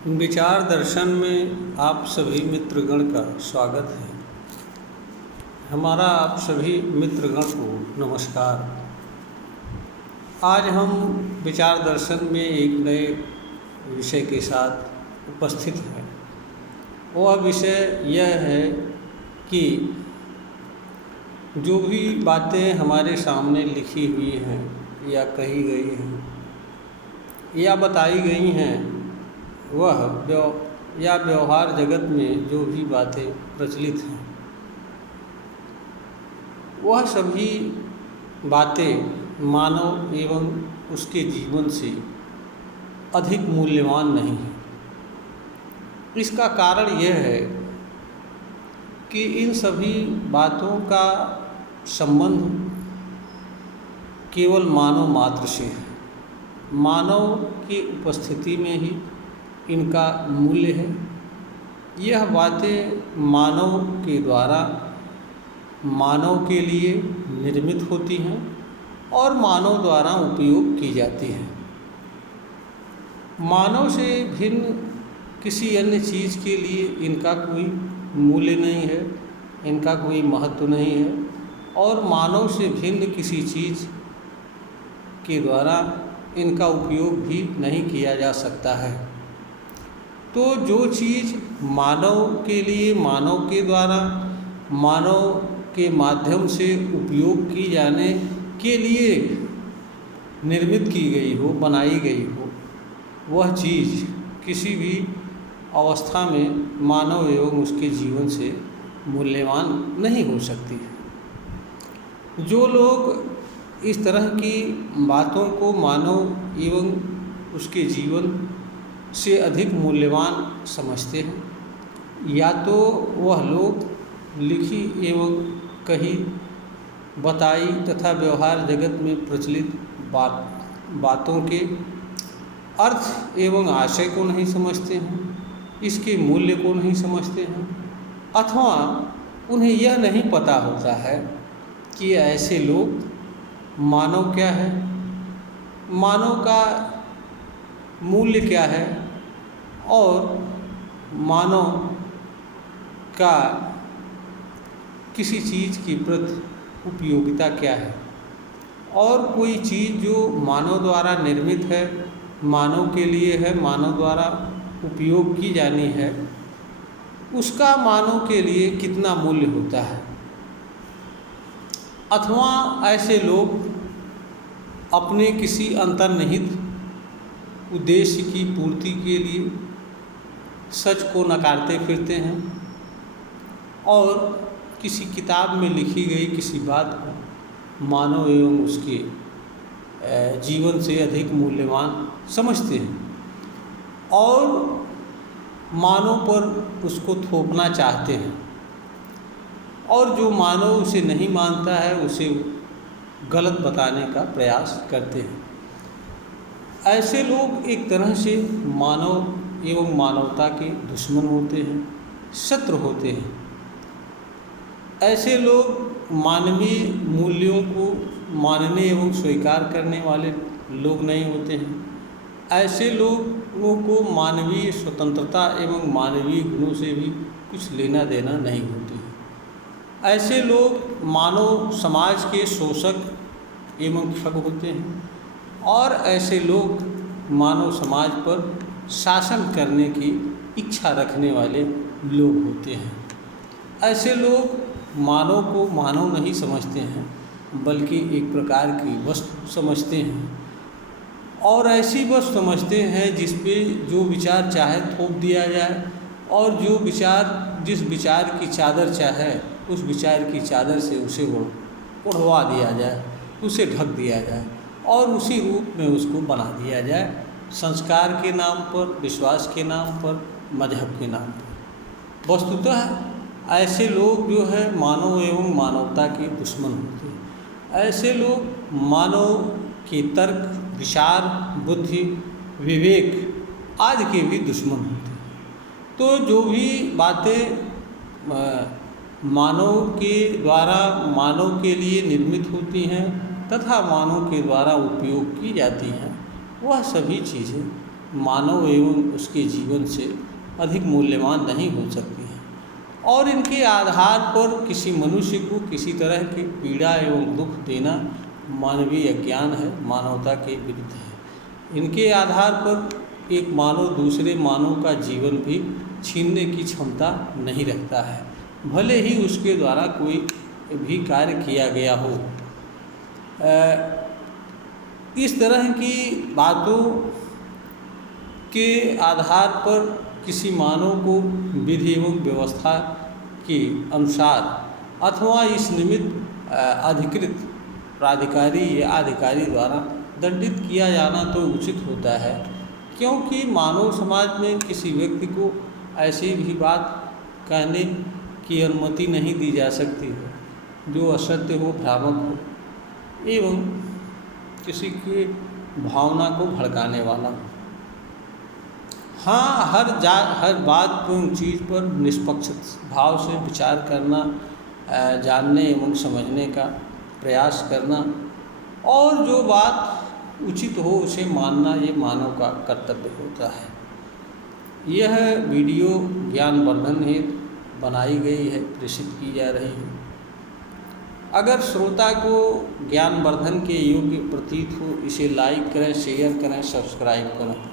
विचार दर्शन में आप सभी मित्रगण का स्वागत है। हमारा आप सभी मित्रगण को नमस्कार। आज हम विचार दर्शन में एक नए विषय के साथ उपस्थित हैं। वह विषय यह है कि जो भी बातें हमारे सामने लिखी हुई हैं या कही गई हैं या बताई गई हैं, वह व्यवहार जगत में जो भी बातें प्रचलित हैं, वह सभी बातें मानव एवं उसके जीवन से अधिक मूल्यवान नहीं है। इसका कारण यह है कि इन सभी बातों का संबंध केवल मानव मात्र से है। मानव की उपस्थिति में ही इनका मूल्य है। यह बातें मानव के द्वारा मानव के लिए निर्मित होती हैं और मानव द्वारा उपयोग की जाती हैं। मानव से भिन्न किसी अन्य चीज़ के लिए इनका कोई मूल्य नहीं है, इनका कोई महत्व नहीं है और मानव से भिन्न किसी चीज़ के द्वारा इनका उपयोग भी नहीं किया जा सकता है। तो जो चीज़ मानव के लिए, मानव के द्वारा, मानव के माध्यम से उपयोग की जाने के लिए निर्मित की गई हो, बनाई गई हो, वह चीज़ किसी भी अवस्था में मानव एवं उसके जीवन से मूल्यवान नहीं हो सकती है। जो लोग इस तरह की बातों को मानव एवं उसके जीवन से अधिक मूल्यवान समझते हैं, या तो वह लोग लिखी एवं कही बताई तथा व्यवहार जगत में प्रचलित बातों के अर्थ एवं आशय को नहीं समझते हैं, इसके मूल्य को नहीं समझते हैं, अथवा उन्हें यह नहीं पता होता है कि ऐसे लोग मानव क्या है, मानव का मूल्य क्या है और मानव का किसी चीज़ के प्रति उपयोगिता क्या है, और कोई चीज़ जो मानव द्वारा निर्मित है, मानव के लिए है, मानव द्वारा उपयोग की जानी है, उसका मानव के लिए कितना मूल्य होता है। अथवा ऐसे लोग अपने किसी अंतर्निहित उद्देश्य की पूर्ति के लिए सच को नकारते फिरते हैं और किसी किताब में लिखी गई किसी बात को मानव एवं उसके जीवन से अधिक मूल्यवान समझते हैं और मानव पर उसको थोपना चाहते हैं, और जो मानव उसे नहीं मानता है उसे गलत बताने का प्रयास करते हैं। ऐसे लोग एक तरह से मानव एवं मानवता के दुश्मन होते हैं, शत्रु होते हैं। ऐसे लोग मानवीय मूल्यों को मानने एवं स्वीकार करने वाले लोग नहीं होते हैं। ऐसे लोगों को मानवीय स्वतंत्रता एवं मानवीय गुणों से भी कुछ लेना देना नहीं होती है। ऐसे लोग मानव समाज के शोषक एवं ठग होते हैं और ऐसे लोग मानव समाज पर शासन करने की इच्छा रखने वाले लोग होते हैं। ऐसे लोग मानव को मानव नहीं समझते हैं बल्कि एक प्रकार की वस्तु समझते हैं और ऐसी वस्तु समझते हैं जिस पे जो विचार चाहे थोप दिया जाए और जो विचार जिस विचार की चादर चाहे उस विचार की चादर से उसे उड़वा दिया जाए, उसे ढक दिया जाए और उसी रूप में उसको बना दिया जाए, संस्कार के नाम पर, विश्वास के नाम पर, मजहब के नाम पर। वस्तुतः ऐसे लोग जो है मानव एवं मानवता के दुश्मन होते हैं। ऐसे लोग मानव के तर्क, विचार, बुद्धि, विवेक आदि के भी दुश्मन होते हैं। तो जो भी बातें मानव के द्वारा मानव के लिए निर्मित होती हैं तथा मानव के द्वारा उपयोग की जाती हैं, वह सभी चीज़ें मानव एवं उसके जीवन से अधिक मूल्यवान नहीं हो सकती हैं और इनके आधार पर किसी मनुष्य को किसी तरह की पीड़ा एवं दुख देना मानवीय अज्ञान है, मानवता के विरुद्ध है। इनके आधार पर एक मानव दूसरे मानव का जीवन भी छीनने की क्षमता नहीं रखता है, भले ही उसके द्वारा कोई भी कार्य किया गया हो। इस तरह की बातों के आधार पर किसी मानव को विधि एवं व्यवस्था के अनुसार अथवा इस निमित्त अधिकृत प्राधिकारी या अधिकारी द्वारा दंडित किया जाना तो उचित होता है, क्योंकि मानव समाज में किसी व्यक्ति को ऐसी भी बात कहने की अनुमति नहीं दी जा सकती है जो असत्य हो, भ्रामक हो एवं किसी की भावना को भड़काने वाला हो। हाँ, हर बात एवं चीज़ पर निष्पक्ष भाव से विचार करना, जानने एवं समझने का प्रयास करना और जो बात उचित हो उसे मानना, ये मानव का कर्तव्य होता है। यह वीडियो ज्ञानवर्धन हेतु बनाई गई है, प्रेषित की जा रही है। अगर श्रोता को ज्ञानवर्धन के योग्य प्रतीत हो, इसे लाइक करें, शेयर करें, सब्सक्राइब करें।